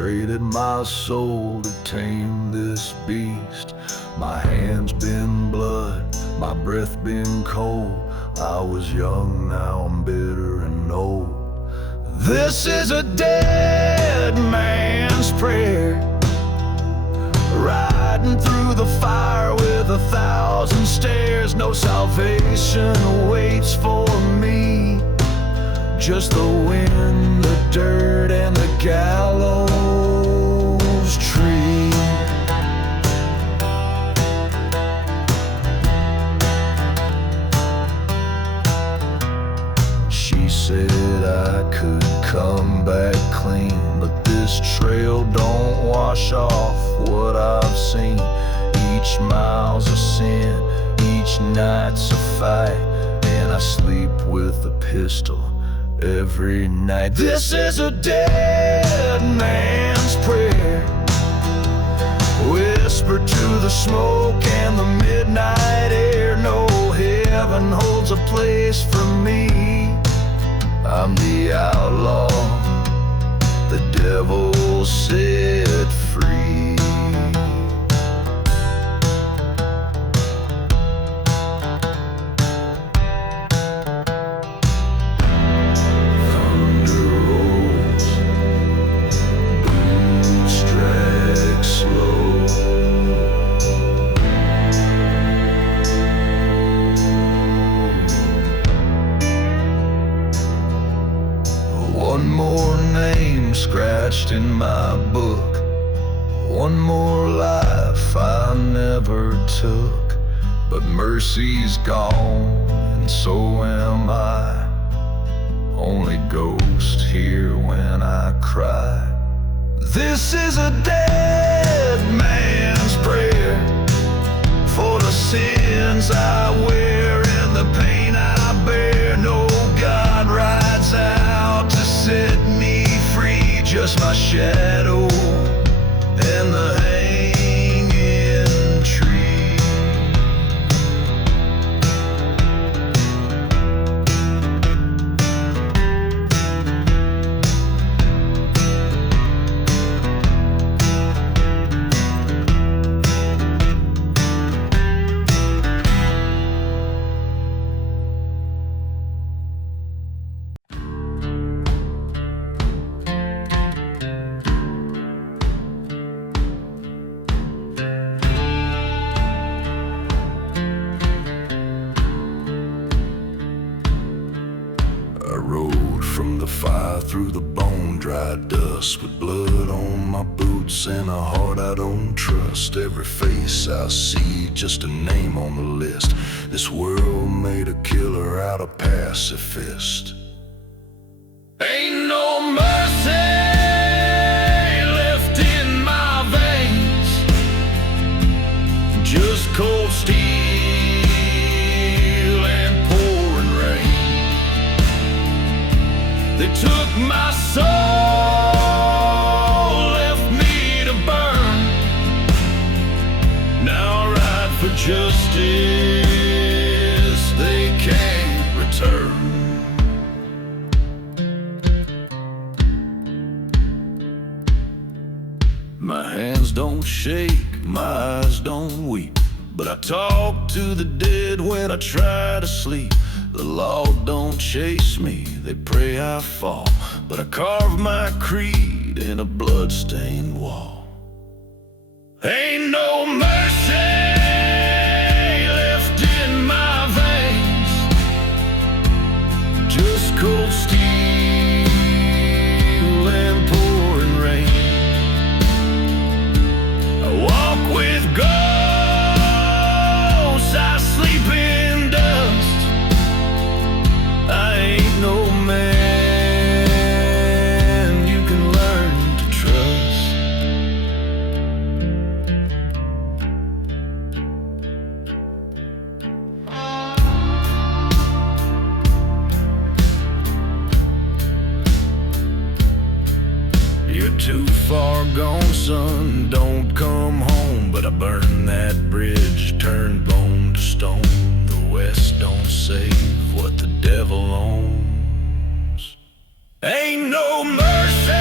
traded my soul to tame this beast. My hands been blood, my breath been cold. I was young, now I'm bitter and old. This is a dead man's prayer, riding through the fire with 1,000 stairs. No salvation awaits for me, just the wind, the dirt, and the gallows tree. She said I could come back clean, but this trail don't wash off what I've seen. Each mile's a sin, each night's a fight, and I sleep with a pistol every night. This is a dead man's prayer, whispered to the smoke and the midnight air. No heaven holds a place for me. I'm the outlaw, the devil set free. Thunder rolls, boots drag slow. One more name scratched in my book, one more life I never took. But mercy's gone, and so am I. Only ghosts here when I cry. This is a dead man's prayer, for the sins I wear and the pain I bear. No God rides out to set me free, just my shadow and the hanging tree. I rode from the fire through the bone-dry dust, with blood on my boots and a heart I don't trust. Every face I see, just a name on the list. This world made a killer out of pacifist. Ain't no mercy left in my veins, just cold steel and pouring rain. They took my soul, left me to burn. Now I ride for justice they can't return. My hands don't shake, my eyes don't weep, but I talk to the dead when I try to sleep. The law don't chase me, they pray I fall, but I carve my creed in a blood-stained wall. Ain't no mercy left in my veins, just cold steel and pouring rain. I walk with ghosts, I sleep in dust. I ain't no man you can learn to trust. You're too far gone, son, don't come home. But I burned that bridge, turned bone to stone. The West don't save what the devil owns. Ain't no mercy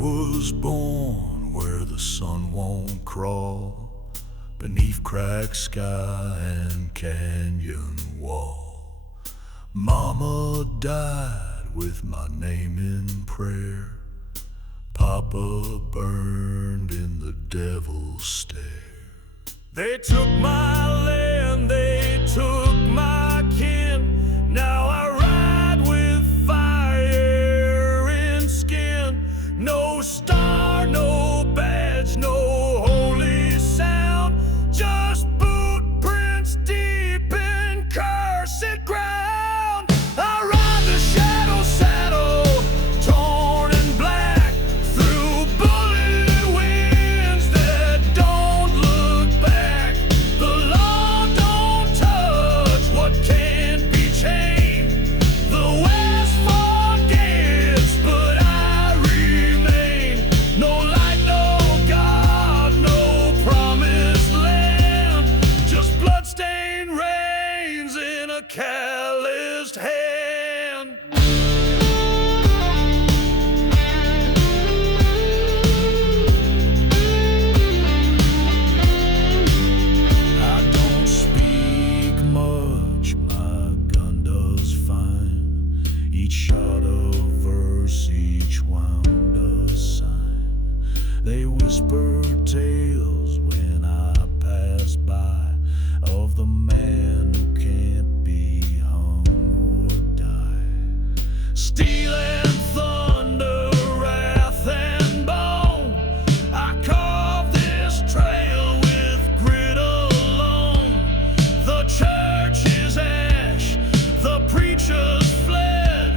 was born where the sun won't crawl, beneath cracked sky and canyon wall. Mama died with my name in prayer. Papa burned in the devil's stare. They took my land, they took my kin. Now I ride with fire in skin. No star, no badge, no holy sound, just boot prints deep in cursed ground. I ride the shadow saddle, torn and black, through bullet winds that don't look back. The law don't touch what can't be chained. The West forgets, but I remain. No light, no God, no promised land, just bloodstained reins in a calloused hand. I don't speak much, my gun does fine. Each shot a verse, each wound a sign. They whisper tales when I pass by of the man who can't be hung or die. Steel and thunder, wrath and bone, I carve this trail with grit alone. The church is ash, the preachers fled.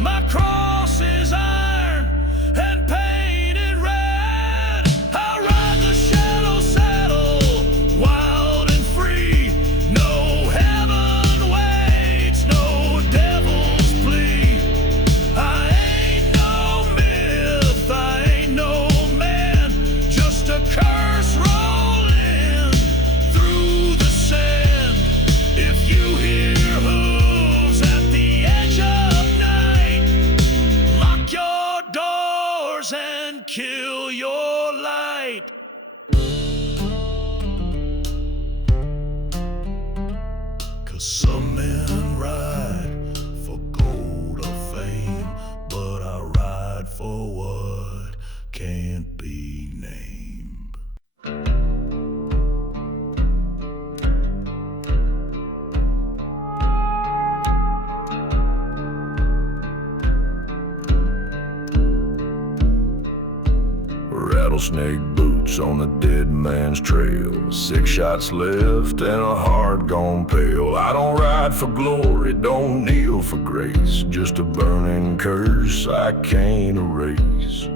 My cross is iron and painted red. I ride the shadow saddle, wild and free. No heaven waits, no devil's plea. I ain't no myth, I ain't no man, just a curse rolling through the sand. If you hear hooves at the edge of night, lock your doors and kill your light. 'Cause some men ride for gold or fame, but I ride for what can't be named. Rattlesnake boots on the dead man's trail, 6 shots left and a heart gone pale. I don't ride for glory, don't kneel for grace, just a burning curse I can't erase.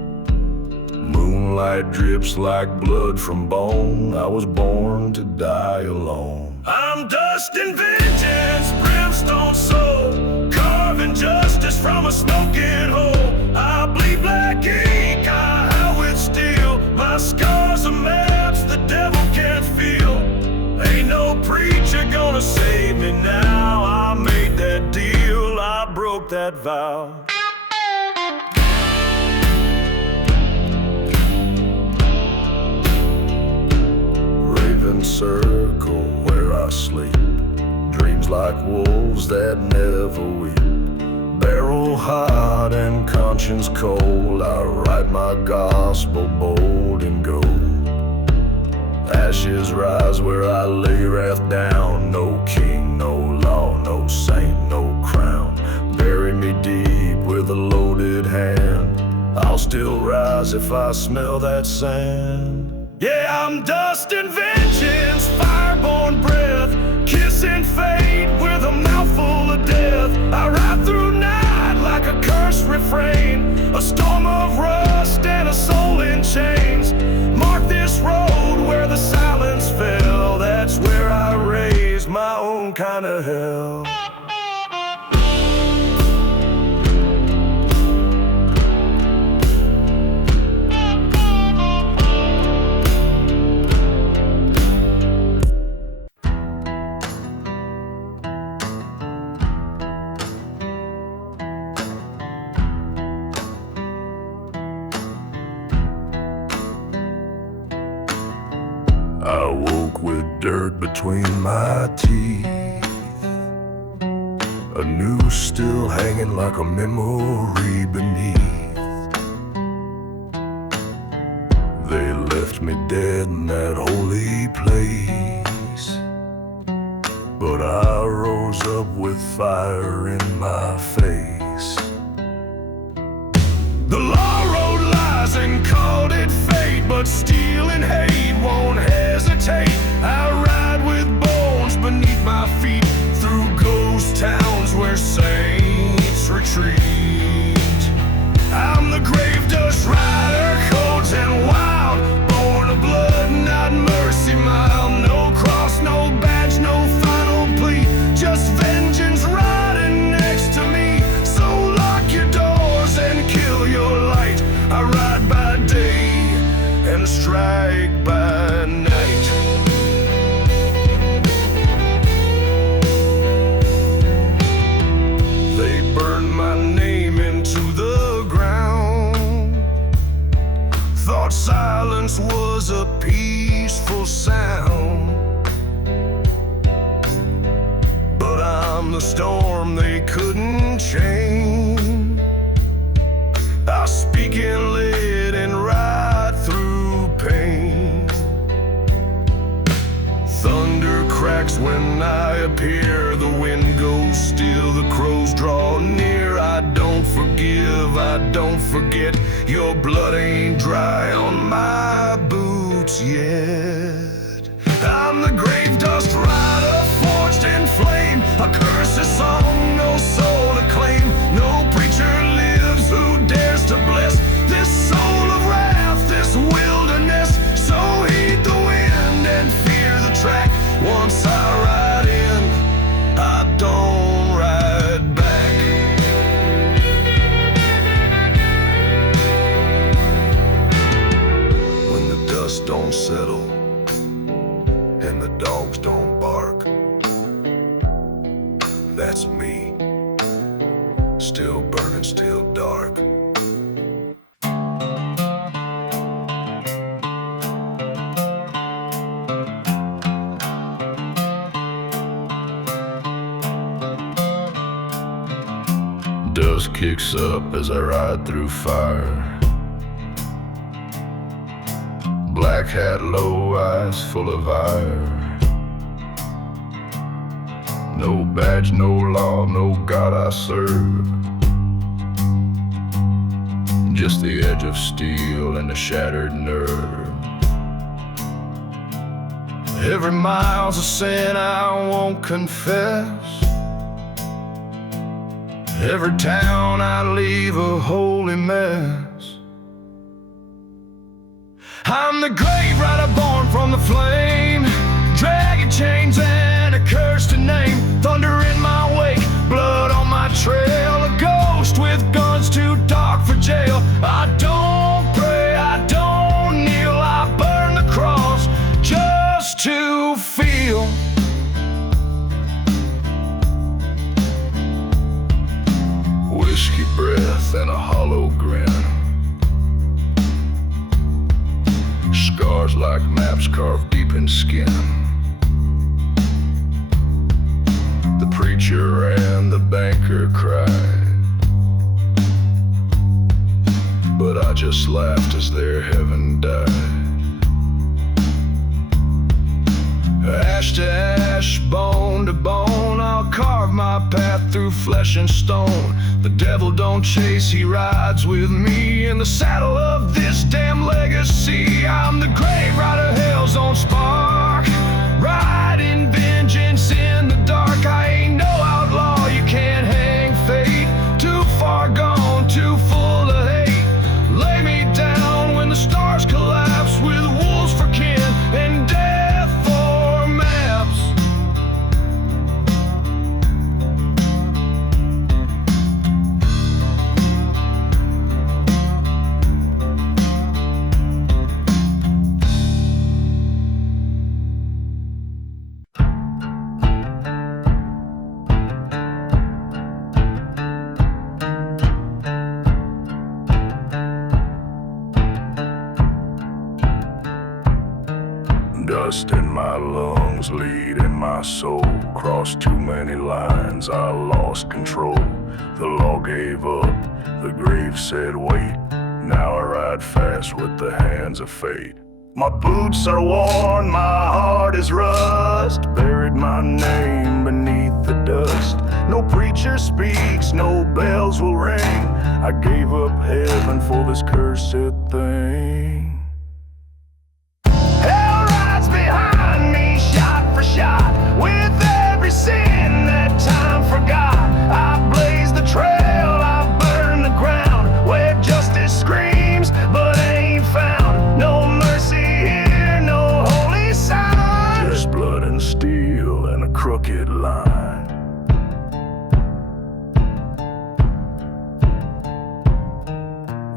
Moonlight drips like blood from bone, I was born to die alone. I'm dust and vengeance, brimstone soul, carving justice from a smoking hole. I bleed black ink, I howl with steel. My scars are maps the devil can't feel. Ain't no preacher gonna save me now. I made that deal, I broke that vow. Raven circle where I sleep, dreams like wolves that never weep. Barrel hot and conscience cold, I write my gospel bold in gold. Ashes rise where I lay wrath down. No king, no law, no saint, no crown. Bury me deep with a loaded hand, I'll still rise if I smell that sand. Yeah, I'm dust and vengeance, fireborn breath, kissing fate with a mouthful of death. I ride through night like a cursed refrain, a storm of rust and a soul in chains. Mark this road where the silence fell, that's where I raised my own kind of hell. dirt between my teeth, a noose still hanging like a memory beneath. They left me dead in that holy place, but I rose up with fire in my face. The law wrote lies and called it fate, but steel and hate won't hesitate. I ride with bones beneath my feet through ghost towns where saints retreat. I'm the grave dust rider, codes and wild, born of blood, not mercy mild. No cross, no badge, no final plea, just vengeance riding next to me. So lock your doors and kill your light. I ride by day and strike by night. They burned my name into the ground, thought silence was a peaceful sound. But I'm the storm they couldn't chain. I speak in lead and ride through pain. Thunder cracks when I appear, the wind goes still, the crows draw near. I don't forgive, I don't forget, your blood ain't dry on my boots yet. I'm the grave dust rider, forged in flame, a curse, a song, no soul to claim. No preacher lives who dares to bless this soul of wrath, this wilderness. So heed the wind and fear the track. Once I ride in, I don't ride back. When the dust don't settle and the dogs don't bark, that's me, still burning, still dark. Dust kicks up as I ride through fire. Black hat, low eyes full of ire. No badge, no law, no God I serve, just the edge of steel and a shattered nerve. Every mile's a sin I won't confess. Every town I leave a holy mess. I'm the grave rider born from the flame, dragging chains and a cursed name. Thunder in my wake, blood on my trail, a ghost with guns too dark for jail. I don't pray, I don't kneel, I burn the cross just to feel. Whiskey breath and a hollow grin, scars like maps carved deep in skin. The preacher and the banker cried, but I just laughed as their heaven died. Ash to ash, bone to bone, I'll carve my path through flesh and stone. The devil don't chase, he rides with me in the saddle of this damn legacy. I'm the grave rider, hell's own spark, riding vengeance in the dark. I ain't no outlaw, you can't hang fate. Too far gone, too full of hate. Lay me down when the stars collapse, with wolves for kin and death for maps. Dust in my lungs, wrongs leading my soul. Crossed too many lines, I lost control. The law gave up, the grave said wait. Now I ride fast with the hands of fate. My boots are worn, my heart is rust. Buried my name beneath the dust. No preacher speaks, no bells will ring. I gave up heaven for this cursed thing. Hell rides behind me, shot for shot. With every sin that time forgot, I blaze the trail, I burn the ground. Where justice screams, but ain't found. No mercy here, no holy sign. Just blood and steel and a crooked line.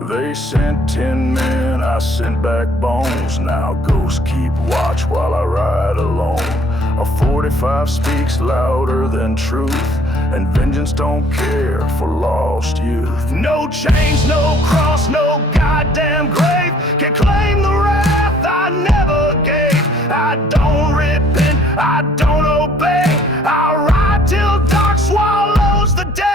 They sent 10 men, I sent back bones. Now ghosts keep watch while I ride alone. A 45 speaks louder than truth, and vengeance don't care for lost youth. No chains, no cross, no goddamn grave can claim the wrath I never gave. I don't repent, I don't obey. I ride till dark swallows the day.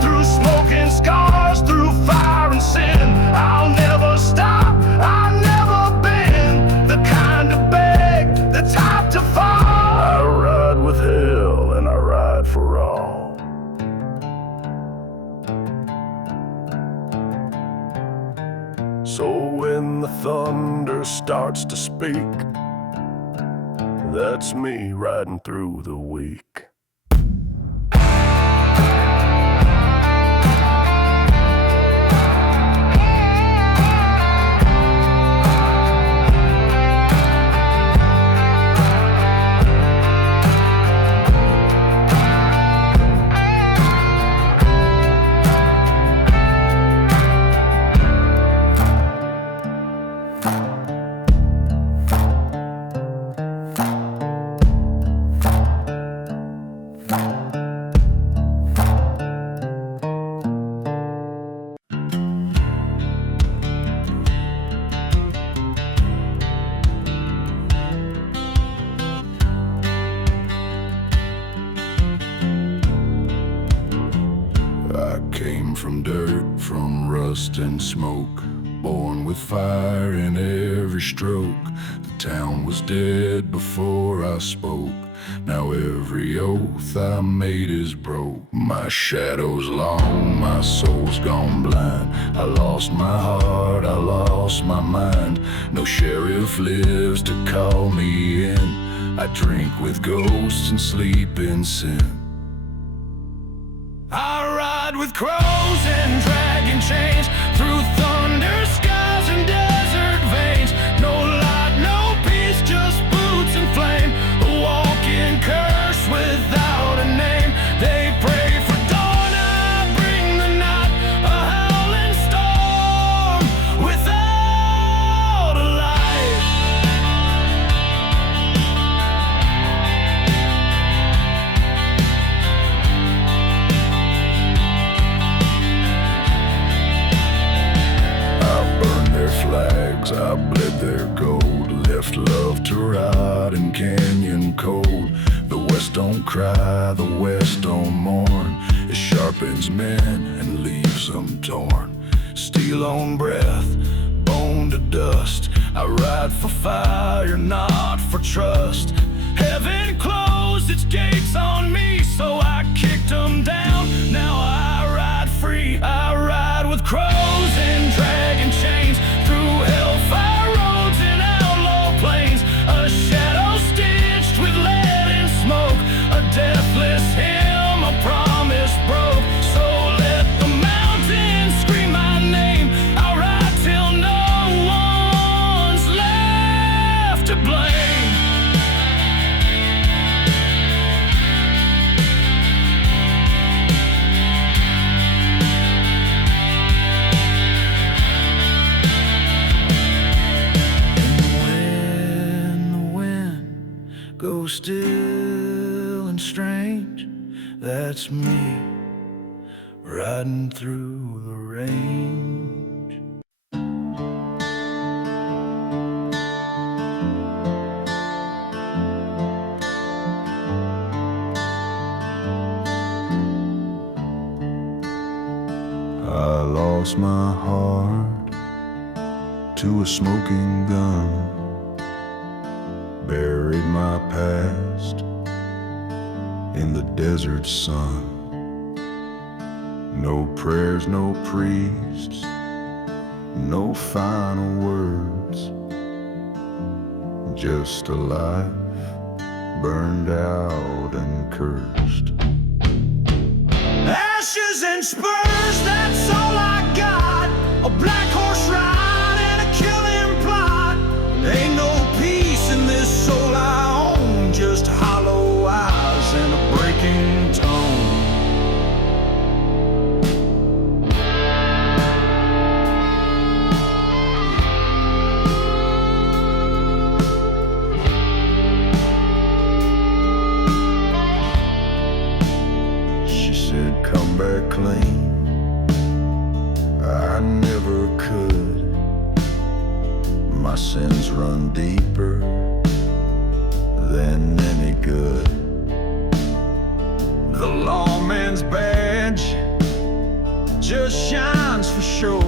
Through smoke and scars, through fire and sin, I'll never stop, I've never been the kind to beg, the type to fall. I ride with hell and I ride for all. So when the thunder starts to speak, that's me riding through the week. Came from dirt, from rust and smoke, born with fire in every stroke. The town was dead before I spoke. Now every oath I made is broke. My shadow's long, my soul's gone blind. I lost my heart, I lost my mind. No sheriff lives to call me in. I drink with ghosts and sleep in sin. I ride with crows and dragon chains, through thunder, skies and desert veins. No light, no peace, just boots and flame. A walking curse without a name. They pray for dawn, I bring the night. A howling storm without a light. Flags, I bled their gold, left love to rot in canyon cold. The West don't cry, the West don't mourn. It sharpens men and leaves them torn. Steel on breath, bone to dust. I ride for fire, not for trust. Heaven closed its gates on me, so I kicked them down. Now I ride free, I ride with crows and dragon chains, through hellfire roads and outlaw plains. A shadow stitched with lead and smoke, a deathless hymn, a promise broke. So let the mountains scream my name. I'll ride till no one's left to blame. Go still and strange, that's me riding through the range. I lost my heart to a smoking gun, buried my past in the desert sun. No prayers, no priests, no final words, just a life burned out and cursed. Ashes and spurs, that's all I got. A black horse ride and a killing plot. Ain't no peace in this soul I own, just hollow eyes and a breaking tone. She said, come back clean. I never could. My sins run deeper than any good. The lawman's badge just shines for show,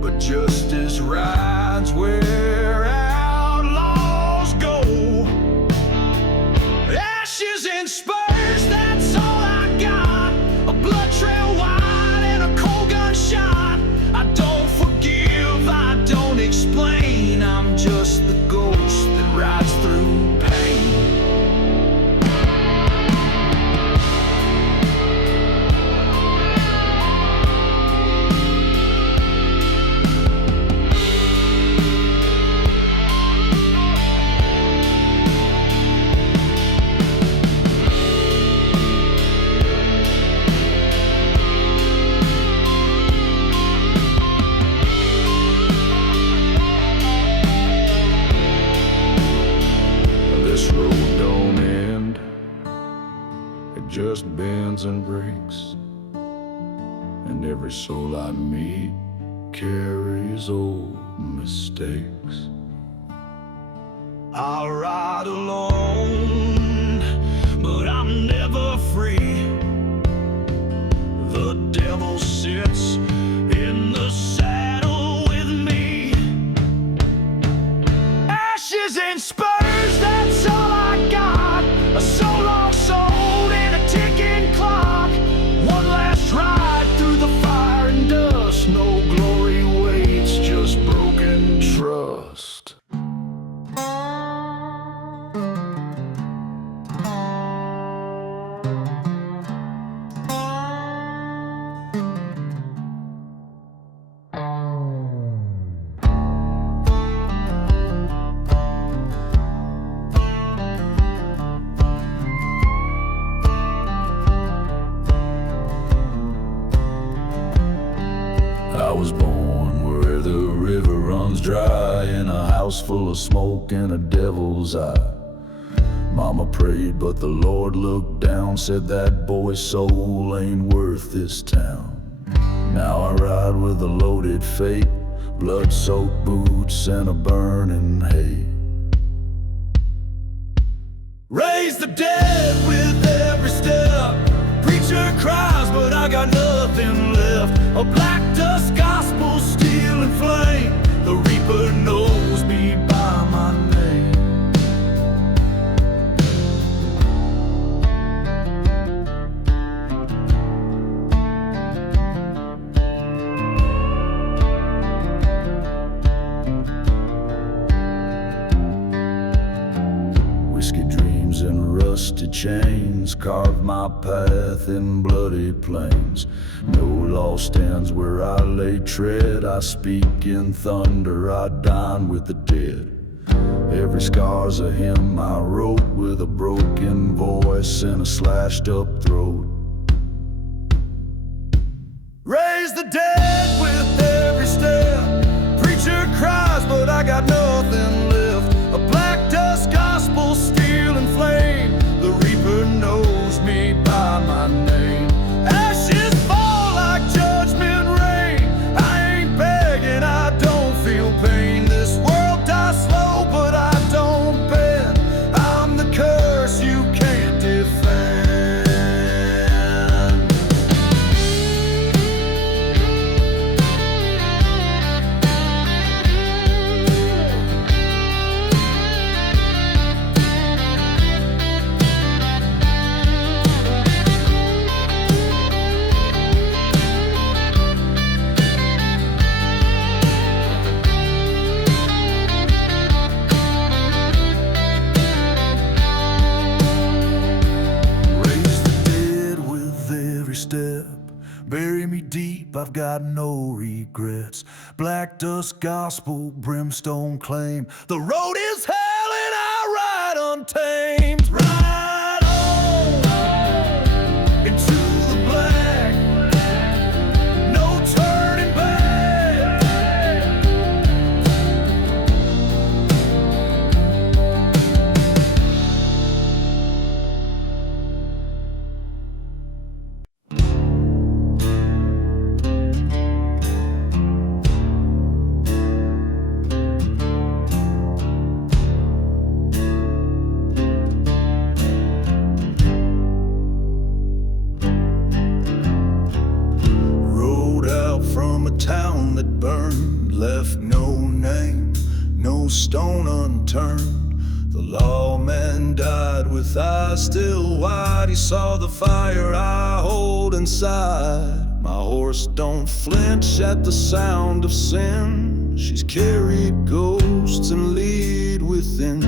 but justice rides where outlaws go. Ashes and spurs, that's all I got. A blood trail wide and a cold gunshot. I don't forgive, I don't explain. I'm just the ghost that rides through pain. This road don't end, it just bends and breaks. And every soul I meet carries old mistakes. I'll ride alone, but I'm never free. The devil sits in the saddle with me. Ashes and spurs, that's all I got. A soul long sold and a ticking clock. One last ride through the fire and dust. No glory waits, just broken trust. I was born where the river runs dry, in a house full of smoke and a devil's eye. Mama prayed, but the Lord looked down, said that boy's soul ain't worth this town. Now I ride with a loaded fate, blood-soaked boots and a burning hate. Raise the dead with every step. Preacher cries, but I got nothing left. A black dust gospel, steel and flame. The reaper knows me by my name. Whiskey dreams and rusty chains carved my path in bloody plains. No law stands where I lay tread. I speak in thunder, I dine with the dead. Every scar's a hymn I wrote with a broken voice and a slashed up throat. Raise the dead with every step. Preacher cries, but I got nothing left. A black dust gospel, steel and flame. The reaper knows me by my name. I've got no regrets. Black dust gospel, brimstone claim. The road is hell and I ride untamed. Ride on into the black. No turning back. From a town that burned, left no name, no stone unturned. The lawman died with eyes still wide. He saw the fire I hold inside. My horse don't flinch at the sound of sin. She's carried ghosts and lead within.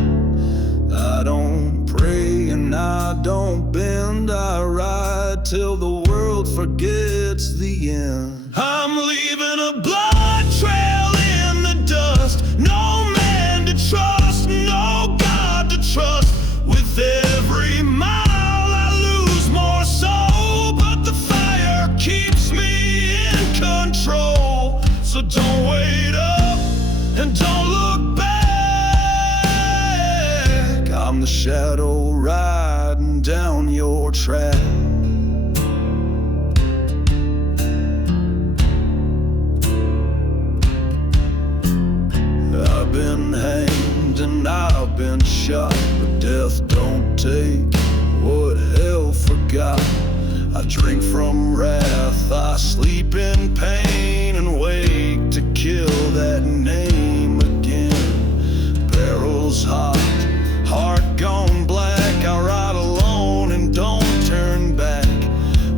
I don't pray and I don't bend. I ride till the world forgets the end. I'm leaving a blood trail in the dust. No man to trust, no God to trust. With every mile I lose more soul, but the fire keeps me in control. So don't wait up and don't look back. I'm the shadow riding down your track. I've been hanged and I've been shot, but death don't take what hell forgot. I drink from wrath, I sleep in pain, and wake to kill that name again. Barrels hot, heart gone black. I ride alone and don't turn back.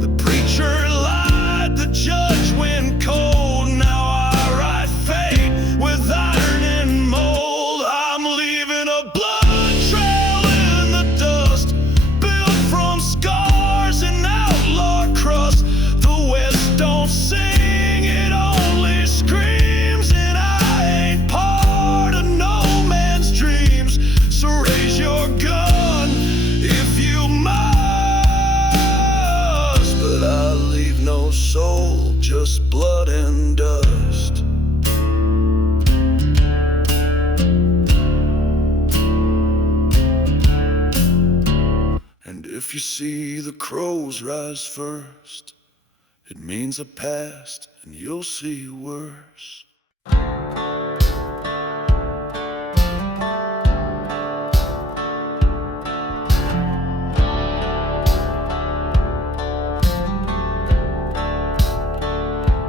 The preacher lied, the judge went cold. Now I ride fate with iron and mold. I'm leaving a blood trail in the dust, built from scars and outlaw crust. The West don't sing, it only screams, and I ain't part of no man's dreams. So raise your gun if you must, but I leave no soul, just blood and dust. And if you see the crows rise first, it means a past, and you'll see worse.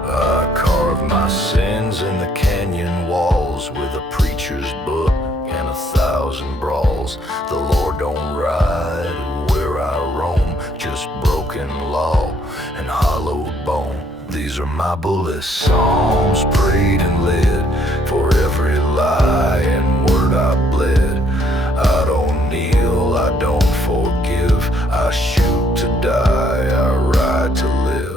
I carve my sins in the canyon walls with a preacher's book and 1,000 brawls. The Lord don't ride where I roam, just broken law and hollowed bone. These are my bullet psalms, prayed and led for every lie and word I bled. I don't kneel, I don't forgive. I shoot to die, I ride to live.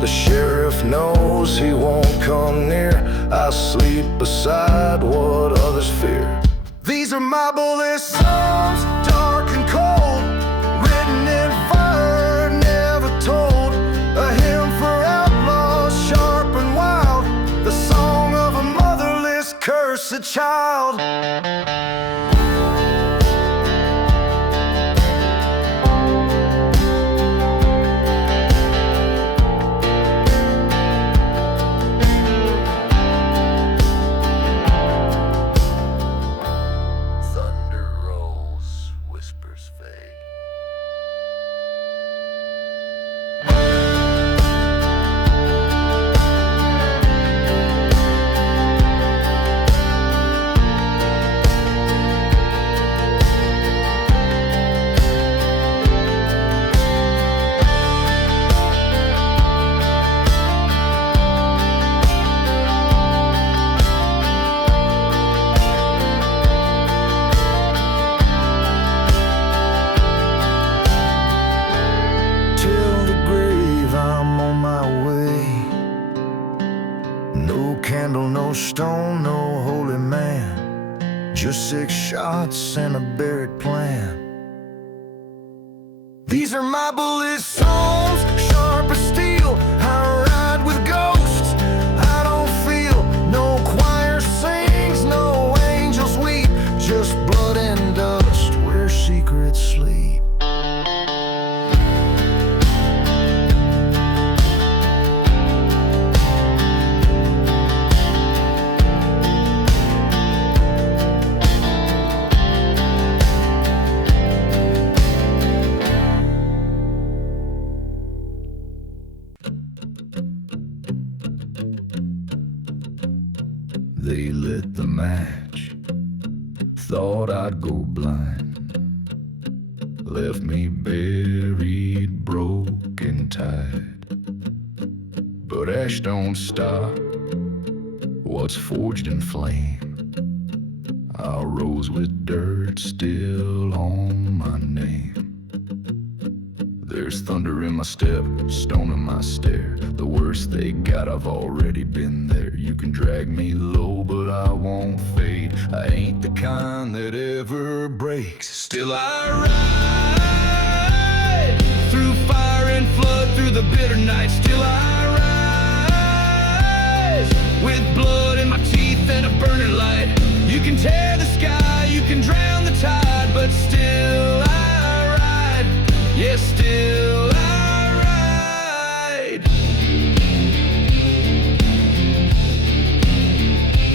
The sheriff knows he won't come near. I sleep beside what others fear. These are my bullet psalms, dark and cold, written in fire, never told. A hymn for outlaws, sharp and wild, the song of a motherless, cursed child. shots and a buried plan. These are my bullet songs, sharp as steel. I ride with ghosts I don't feel. No choir sings, no angels weep, just blood and dust where secrets sleep. They lit the match, thought I'd go blind, left me buried, broken, tied. But ash don't stop what's forged in flame. I rose with dirt still on my name. There's thunder in my step, stone in my stare. The worst they got, I've already been there. You can drag me low, but I won't fade. I ain't the kind that ever breaks. Still I ride through fire and flood, through the bitter night. Still I rise with blood in my teeth and a burning light. You can tear the sky, you can drown the tide, but still I ride. Yes, still I ride.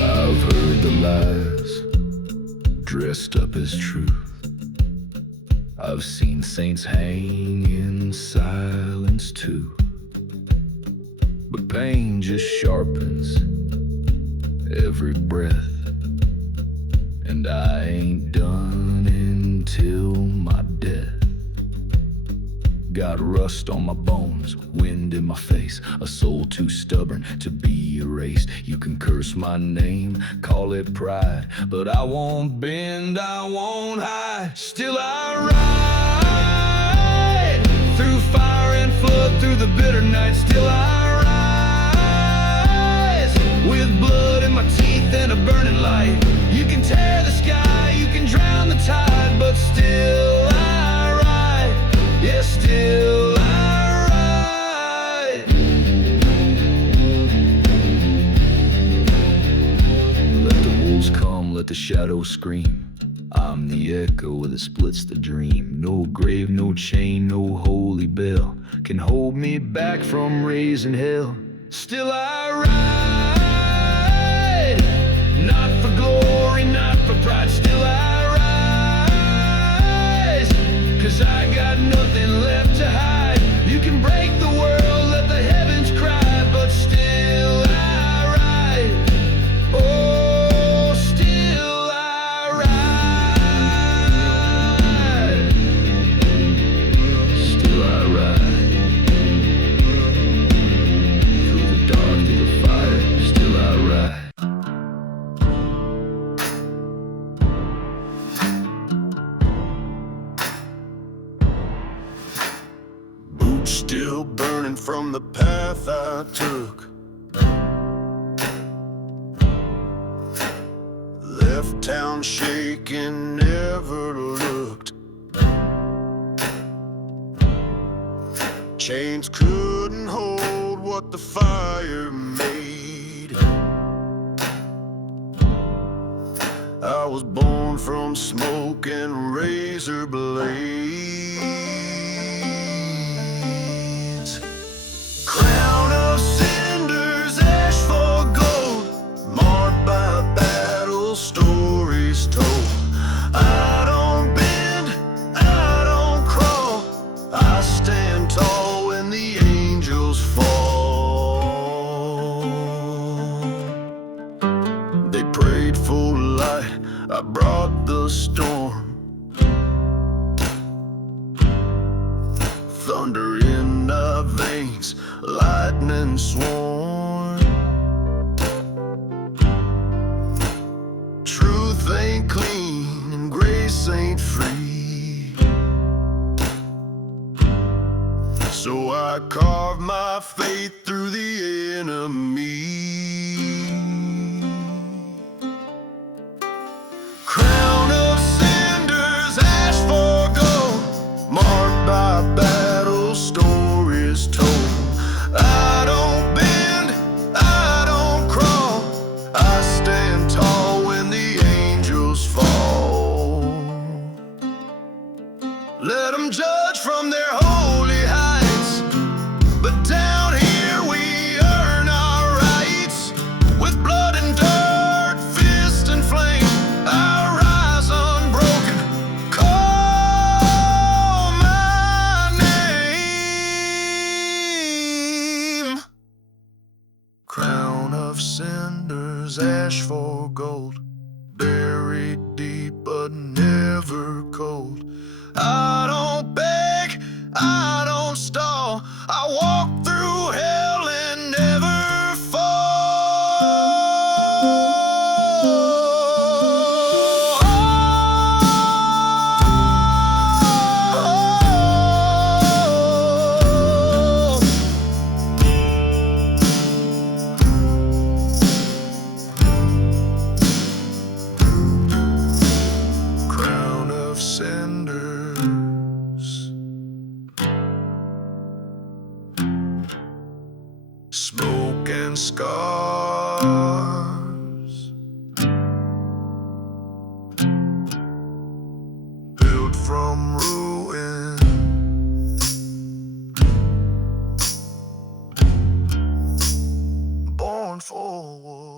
I've heard the lies dressed up as truth. I've seen saints hang in silence too. But pain just sharpens every breath, and I ain't done until my death. Got rust on my bones, wind in my face, a soul too stubborn to be erased. You can curse my name, call it pride, but I won't bend, I won't hide. Still I ride through fire and flood, through the bitter night. Still I rise with blood in my teeth and a burning light. You can tear the sky, you can drown the tide, but still I ride. Yes, still I ride. Let the wolves come, let the shadows scream. I'm the echo that splits the dream. No grave, no chain, no holy bell can hold me back from raising hell. Still I ride, not for glory, not for pride. Still I rise, 'cause I got nothing left to hide. You can break the world, let the heavens cry, but still I ride. Oh, still I ride. Still I ride. Through the dark, through the fire, still I ride. Still burning from the path I took. Left town shaking, never looked. Chains couldn't hold what the fire made. I was born from smoke and razor blades. Crown of cinders, ash for gold, marked by battle, stories told. I don't bend, I don't crawl, I stand tall when the angels fall. They prayed for light, I brought the storm. Thunder in our veins, lightning sworn. Truth ain't clean and grace ain't free, so I carve my faith through the enemy. Crown of of cinders, ash for gold, buried deep but never cold. I don't beg, I don't stall, I walk through hell and never fall. Crown of cinders, smoke and scars, built from ruin, born for war.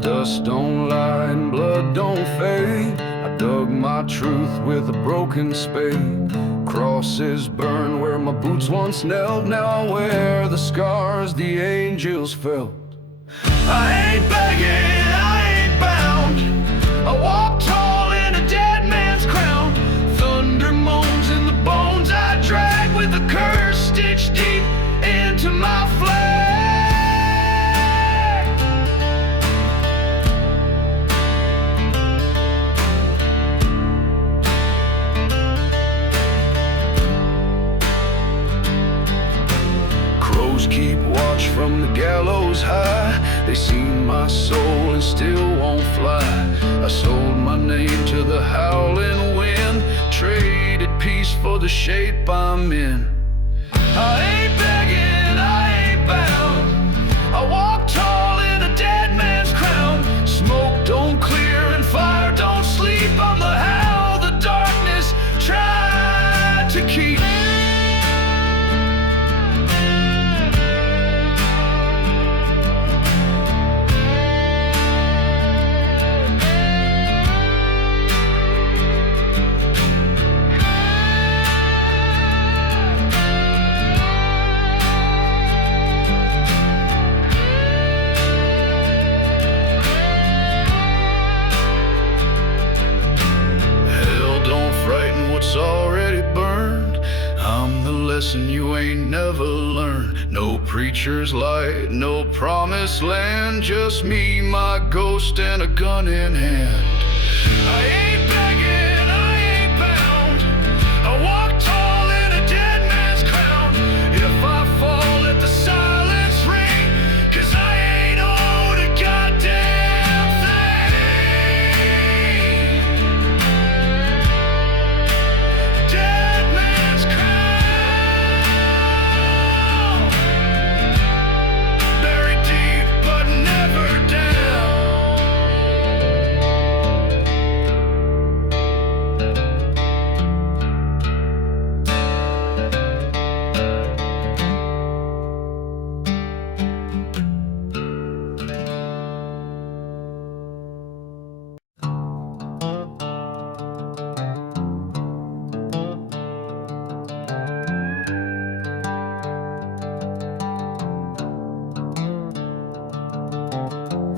Dust don't lie and blood don't fade. I dug my truth with a broken spade. Crosses burn where my boots once knelt. Now I wear the scars the angels felt. I ain't begging, I ain't bound. I walk tall in a dead man's crown. Thunder moans in the bones I drag, with a curse stitched deep into my flesh. Keep watch from the gallows high. They seen my soul and still won't fly. I sold my name to the howling wind, traded peace for the shape I'm in. I ain't begging, I ain't bound. I walk tall in a dead man's crown. Smoke don't clear and fire don't sleep. I'm the hell the darkness tried to keep. What's already burned, I'm the lesson you ain't never learned. No preacher's light, no promised land, just me, my ghost, and a gun in hand. I ain't begging, I ain't bound. I walk tall in a dead man's crown. If I fall, let the silence ring, 'cause I ain't owed a goddamn thing. Dead man's crown, buried deep but never down.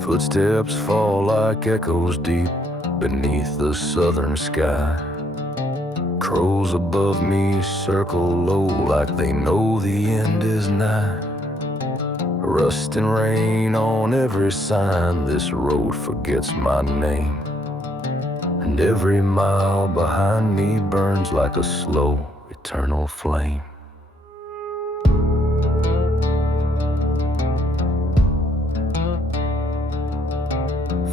Footsteps fall like echoes deep beneath the southern sky. Crows above me circle low like they know the end is nigh. Rust and rain on every sign, this road forgets my name. And every mile behind me burns like a slow, eternal flame.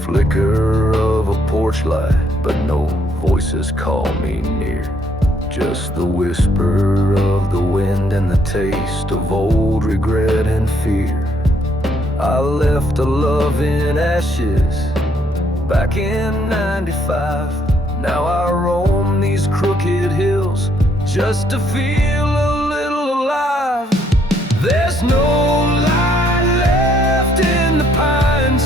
Flicker of a porch light, but no voices call me near. Just the whisper of the wind and the taste of old regret and fear. I left a love in ashes back in '95. Now I roam these crooked hills just to feel a little alive. There's no light left in the pines,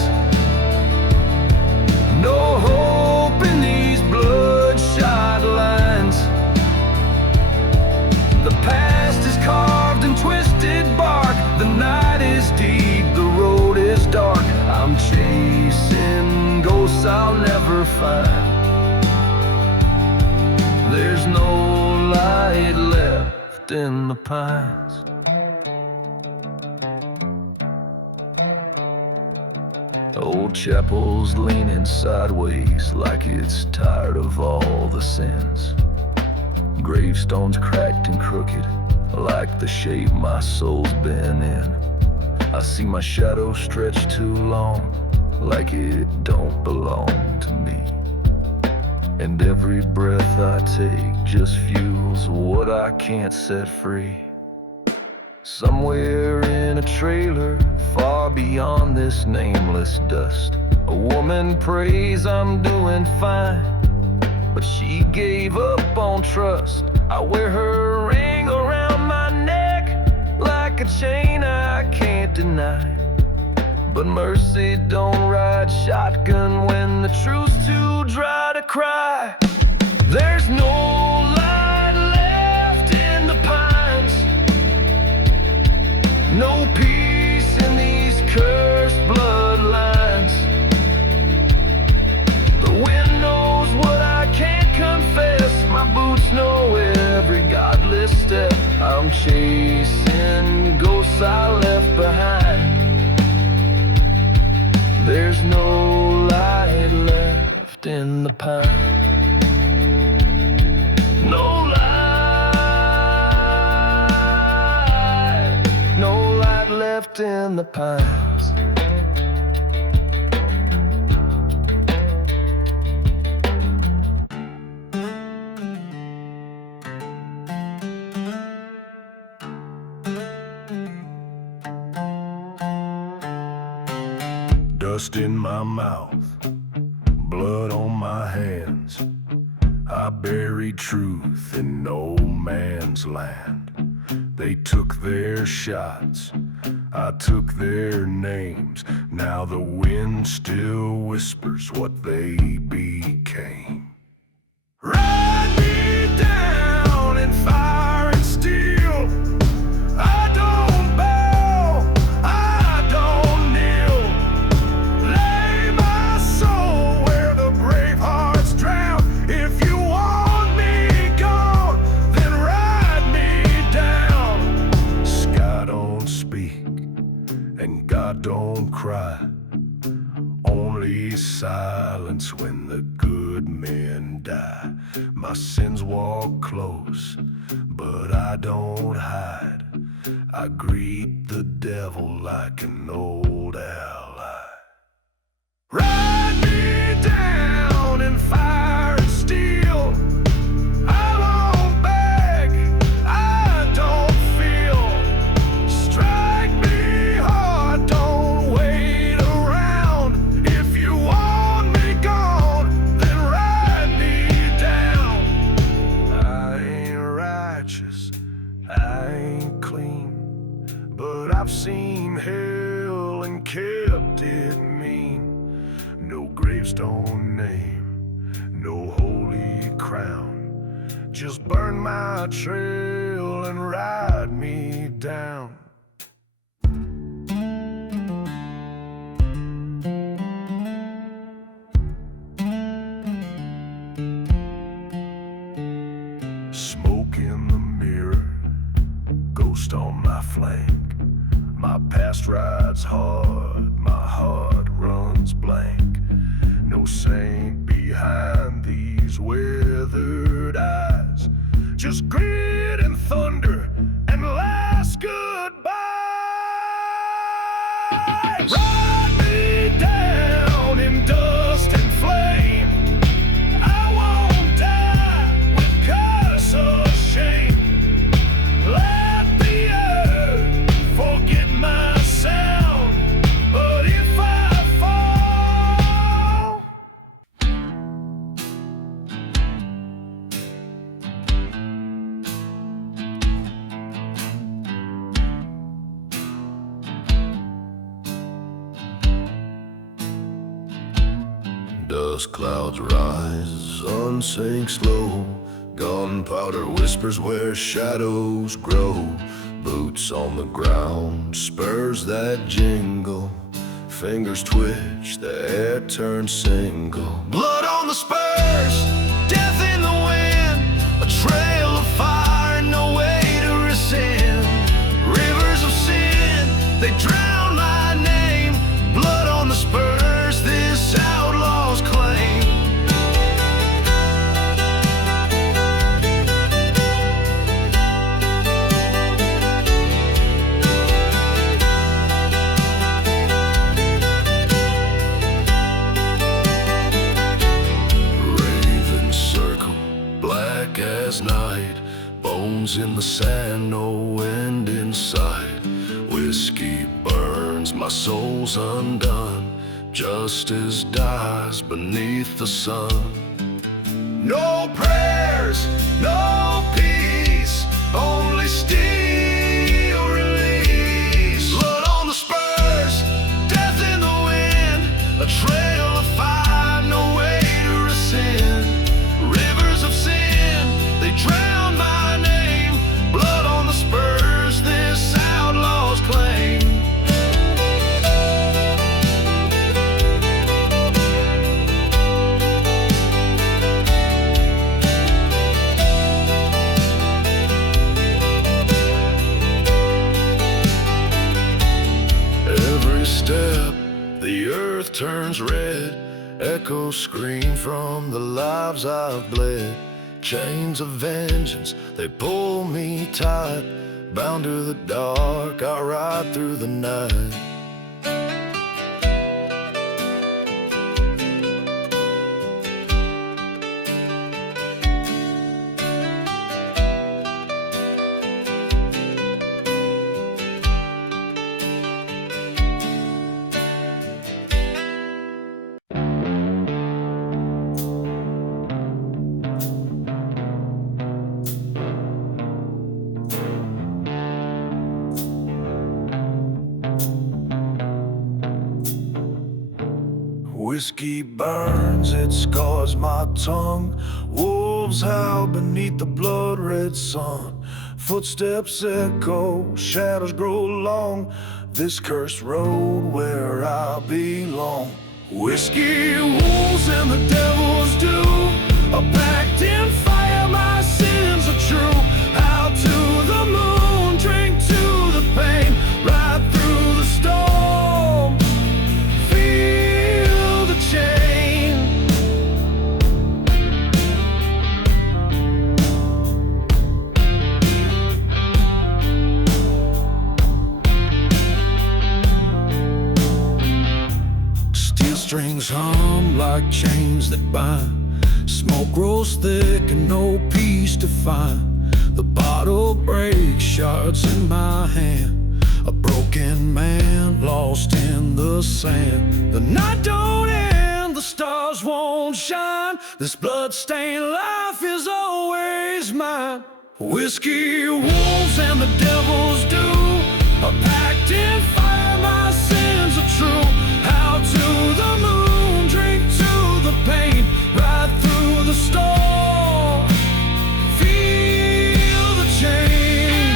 find. There's no light left in the pines. Old chapel's leaning sideways like it's tired of all the sins. Gravestones cracked and crooked like the shape my soul's been in. I see my shadow stretch too long, like it don't belong to me. And every breath I take just fuels what I can't set free. Somewhere in a trailer, far beyond this nameless dust, a woman prays I'm doing fine, but she gave up on trust. I wear her ring around my neck like a chain I can't deny. But mercy don't ride shotgun when the truth's too dry to cry. There's no light left in the pines, no peace in these cursed bloodlines. The wind knows what I can't confess. My boots know every godless step. I'm chasing ghosts I left behind. There's no light left in the pine. No light left in the pines. Dust in my mouth, blood on my hands. I buried truth in no man's land. They took their shots, I took their names. Now the wind still whispers what they became. Ride me down in fire and steel. I don't bow, I don't kneel. Lay my soul where the brave hearts drown. If you want me gone, then ride me down. Sky don't speak and God don't cry. Only silence when the good men die. My sins walk close, but I don't hide. I greet the devil like an old ally. Ride me down in fire and steel. I won't beg, I don't feel. Strike me hard, don't wait around. If you want me gone, then ride me down. I ain't righteous, I ain't clean, but I've seen hell and kept it mean. No gravestone name, no holy crown. Just burn my trail and ride me down. Smoke in the mirror, ghost on my flank. My past rides hard, my heart runs blank. No saint behind these weathered eyes. Just grit and thunder and last goodbyes. Ride me down in dust and flame. I won't die with curse or shame. Let the earth forget my sound. But if I fall, dust clouds rise, sun sinks slow. Gunpowder whispers where shadows grow. Boots on the ground, spurs that jingle. fingers twitch, the air turns single. Blood on the spurs, death in the wind, a trail of fire, no way to rescind. Rivers of sin, they drown my name. Blood on the spurs, this outlaw's claim. Ravens circle, black as night, bones in the sand, no wind in sight. Whiskey burns, my soul's undone. Justice dies beneath the sun. No prayers, no peace, only steel release. Blood on the spurs, death in the wind, a trail of fire, no way to rescind. Rivers of sin, they drown my name. Blood on the spurs, this outlaw's claim. Every step, the earth turns red. Echoes scream from the lives I've bled. Chains of vengeance, they pull me tight. Bound to the dark, I ride through the night. Whiskey burns, it scars my tongue. Wolves howl beneath the blood-red sun. Footsteps echo, shadows grow long. This cursed road where I belong. Whiskey, wolves, and the devil's due. A pact in fire, my sins are true. Out to the moon, drink to the pain. Ride through the storm, feel the chain. Steel strings hum like chains that bind. Smoke grows thick and no peace to find. The bottle breaks, shards in my hand. A broken man lost in the sand. The night don't end, the stars won't shine. This blood-stained life is always mine. Whiskey, wolves, and the devil's due. A pact in fire, my sins are true. Out to the moon, drink to the pain. Ride through the storm, feel the chain.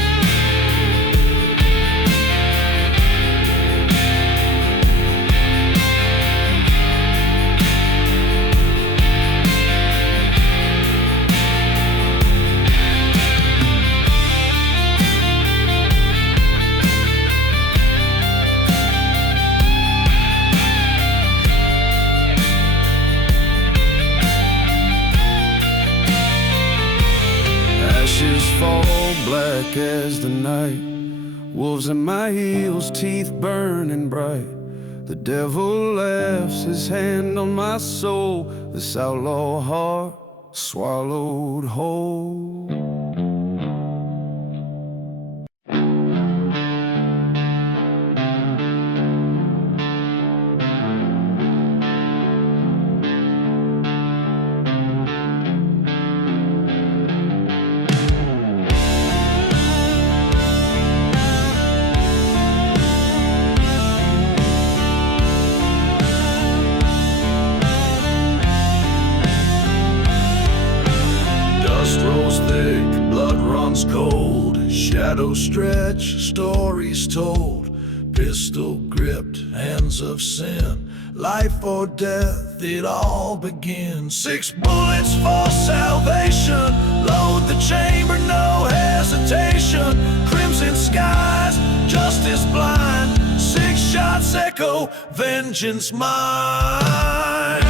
Ashes fall black as the night. Wolves at my heels, teeth burning bright. The devil laughs, his hand on my soul. This outlaw heart swallowed whole. Cold, shadows stretch, stories told. pistol gripped hands of sin. Life or death, it all begins. 6 bullets for salvation. Load the chamber, no hesitation. Crimson skies, justice blind. 6 shots echo, vengeance mine.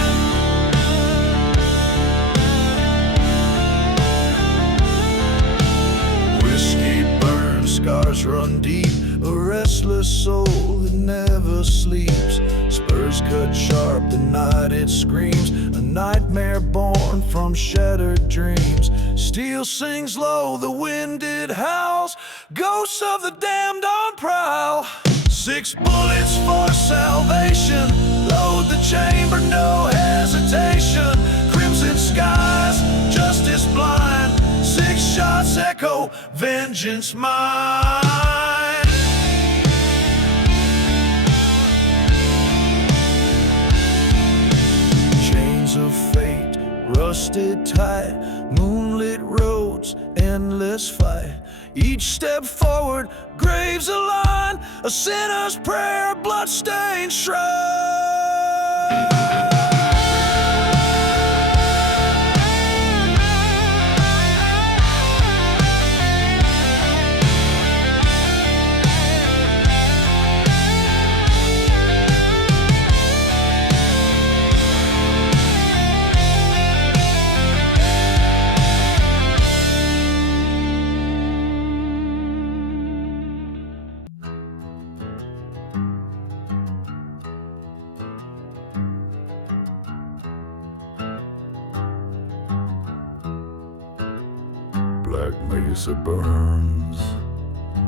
Whiskey burns, scars run deep. A restless soul that never sleeps. Spurs cut sharp, the night it screams. A nightmare born from shattered dreams. Steel sings low, the wind it howls. Ghosts of the damned on prowl. 6 bullets for salvation. Load the chamber, no hesitation. Crimson skies, justice blind. 6 shots echo, vengeance mine. Chains of fate, rusted tight. Moonlit roads, endless fight. Each step forward, graves align. A sinner's prayer, bloodstained shrine. Black mesa burns,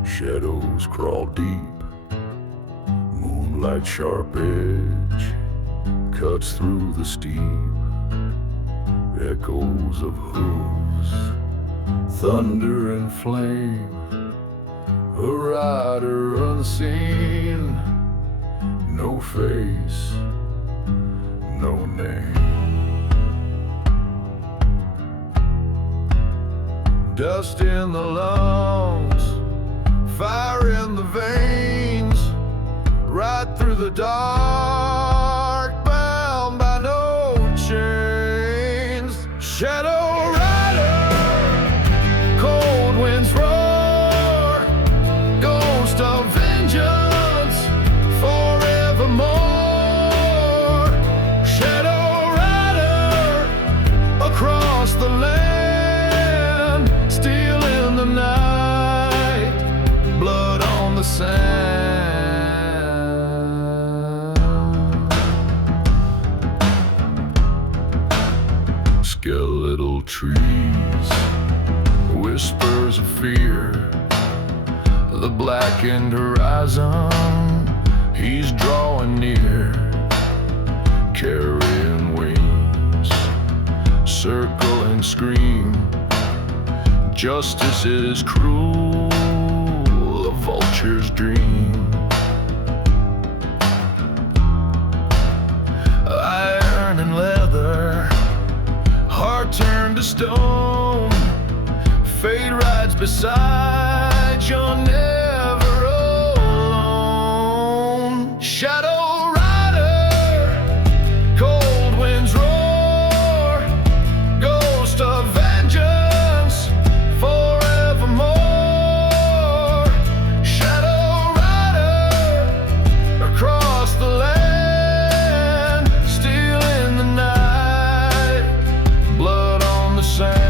shadows crawl deep. Moonlight sharp edge cuts through the steep. Echoes of hooves, thunder and flame. A rider unseen, no face, no name. Dust in the lungs, fire in the veins. Right through the dark, bound by no chains. Shadow rider, cold winds roar. Ghost of vengeance, forevermore. Shadow rider, across the land. Still in the night, blood on the sand. Skeletal trees, whispers of fear. The blackened horizon, he's drawing near. Carrying wings, circle and scream. Justice is cruel, a vulture's dream. Iron and leather, heart turned to stone. Fate rides beside, you're never alone. Shadow rider, cold winds roar. Ghost of vengeance, forevermore. Shadow rider, across the land. Still in the night, blood on the sand.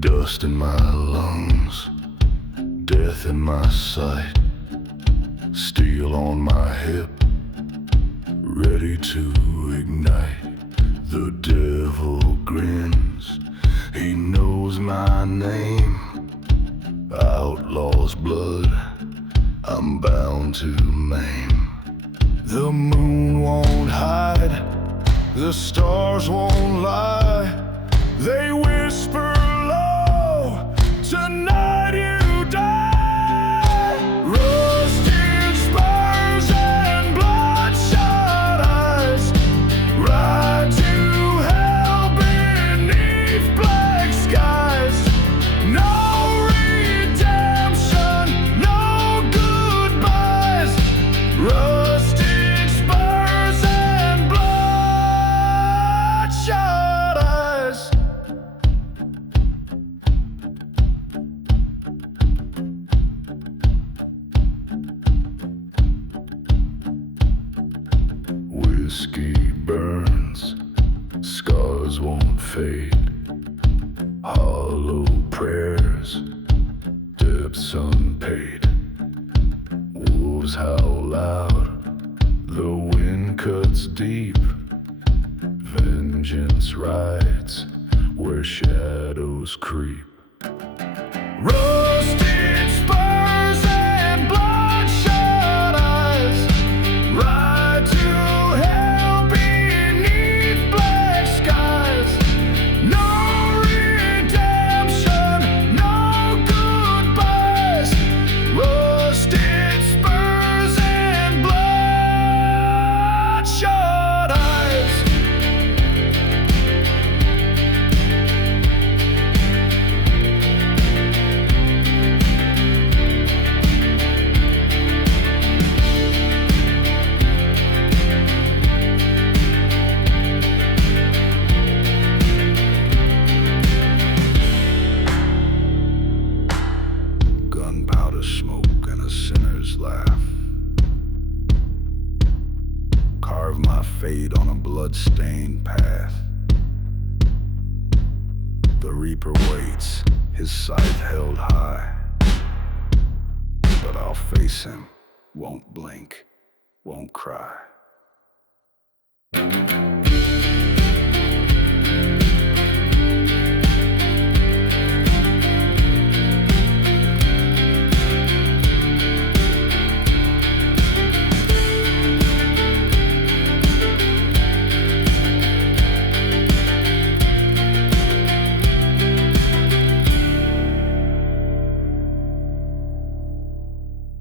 Dust in my lungs, death in my sight. Steel on my hip, ready to ignite. The devil grins, he knows my name. Outlaw's blood, I'm bound to maim. The moon won't hide, The stars won't lie, they whisper low, tonight you die. Rusted spurs and bloodshot eyes, ride to hell beneath black skies. No redemption, no goodbyes. Rusted spurs and bloodshot eyes. Whiskey burns, scars won't fade. Hollow prayers, debts unpaid. Wolves howl loud, the wind cuts deep. Vengeance rides where shadows creep. Rusted spurs and bloodshot eyes, ride to hell beneath black skies. No redemption, no goodbyes. Rusted spurs and bloodshot eyes. Gunpowder smoke and a sinner's laugh. Carve my fate on a blood-stained path. The reaper waits, his sight held high. But I'll face him, won't blink, won't cry.